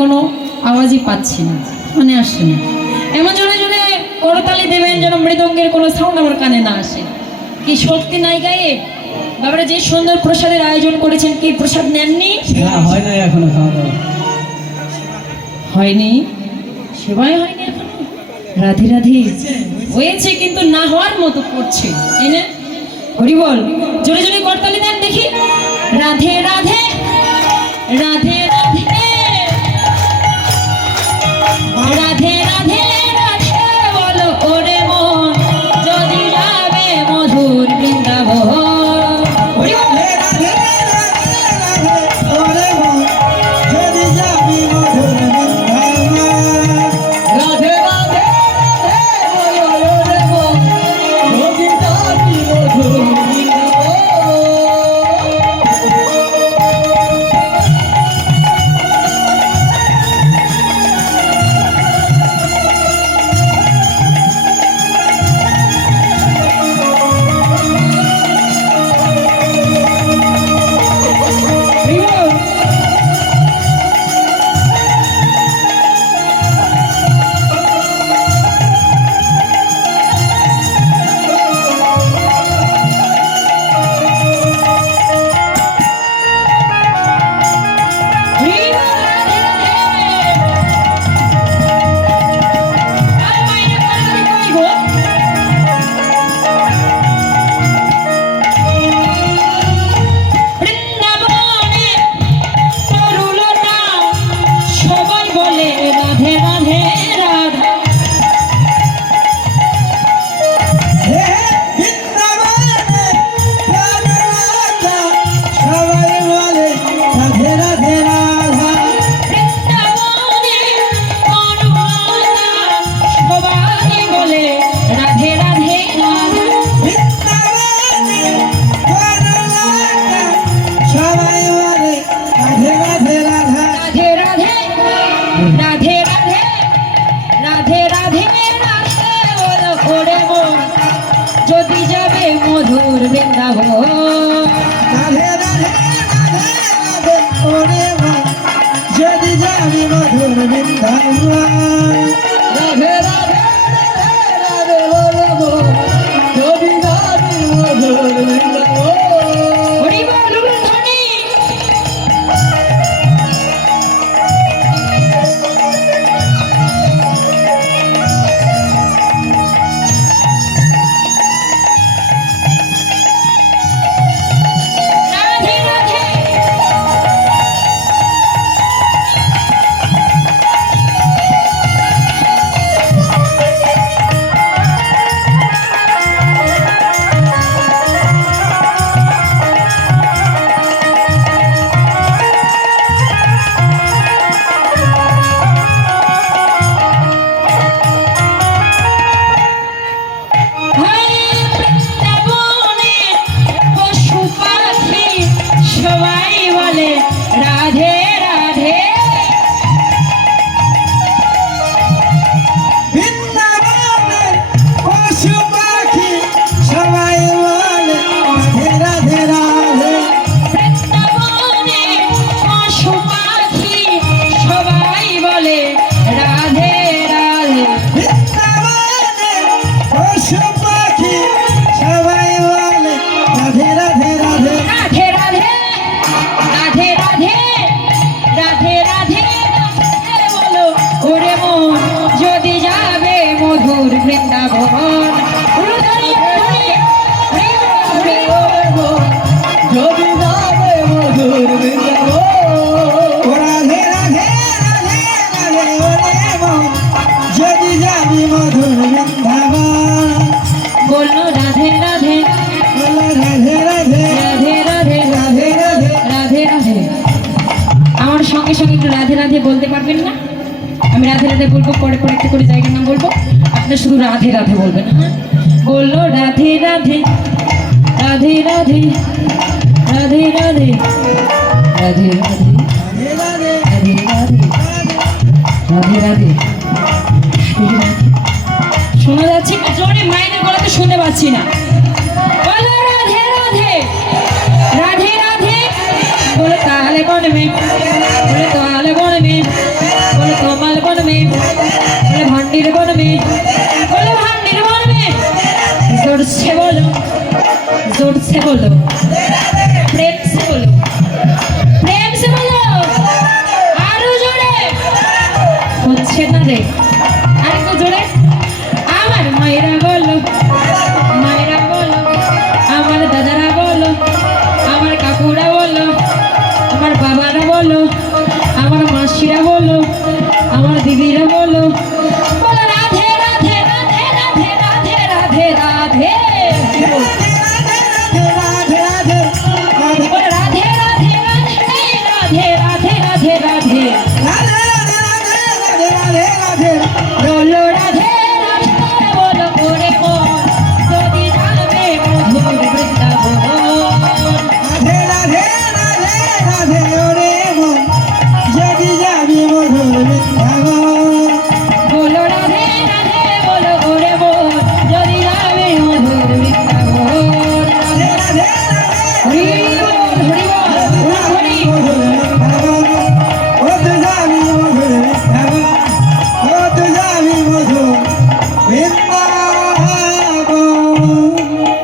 কোনো আওয়াজই পাচ্ছি না, মানে আসছে না। এমন জোরে জোরে করতালি দেবেন যেন মৃদঙ্গের কোনো সাউন্ড আমার কানে না আসে। কি শক্তি নাই গায়ে বাবারা, যে সুন্দর প্রসাদের আয়োজন করেছেন, কি প্রসাদ নেননি? হয় না এখনো, খাওয়া দাওয়া হয়নি, সেবাই হয়নি এখনো। রাধে রাধে হয়েছে, কিন্তু না হওয়ার মতো করছে, তাই না? হরি বল, জোরে জোরে করতালি দেন দেখি। রাধে রাধে রাধে রাধে রাধে রাধে রাধে বলো ওরে মন, যদি যাবে মধুর বৃন্দাবন। যদি যাবে মধুর বৃন্দাবন। রাধে রাধে রাধে রাধে ওরে মন, যদি যাবি মধুর বৃন্দাবন। রাধে রাধে রাধে রাধে ওরে মন, যদি যাবি মধুর বৃন্দাবন। হরি বল ধ্বনি। বৃন্দাবন। যদি যাবে মধুর বৃন্দাবন। রাধে রাধে রাধে রাধে ওরে মন, যদি যাবি মধুর বৃন্দাবন। বললো রাধে রাধে বলো রাধে রাধে রাধে রাধে রাধে রাধে রাধে রাধে। আমার সঙ্গে সঙ্গে একটু রাধে রাধে বলতে পারবেন না? আমি রাধে রাধে বলবো, পরে পরে একটা করে জায়গার নাম বলবো, আপনার শুধু রাধে রাধে বলবেন। হ্যাঁ, বললো রাধে রাধে রাধে রাধে রাধে রাধে রাধে রাধে রাধে রাধে রাধে রাধে রাধে। শোনা যাচ্ছে জোরে, মায়েদের গলাতে শুনতে পাচ্ছি না। বলো রাধে রাধে রাধে রাধে, বলে তাহলে বলবে, বলে তাহলে বলবে से बोलो, प्रेम से बोलो, प्रेम से बोलो, आरो जोड़े, হচ্ছে না রে, আরেকটু জোরে, আমার মায়েরা বলো, আমার দাদারা বলো, আমার কাকুরা বলো, আমার বাবারা বলো, আমার মাসিরা বলো, আমার দিদিরা বলো, বলো রাধে রাধে রাধে রাধে রাধে রাধে রাধে, বলো রাধে রাধে রাধে রাধে রাধে রাধে, বলো রাধে রাধে বলো করে মন, যদি যাবে মধুর বৃন্দাবন। রাধে রাধে রাধে ওরে মন যদি যাবি মধুর বৃন্দাবন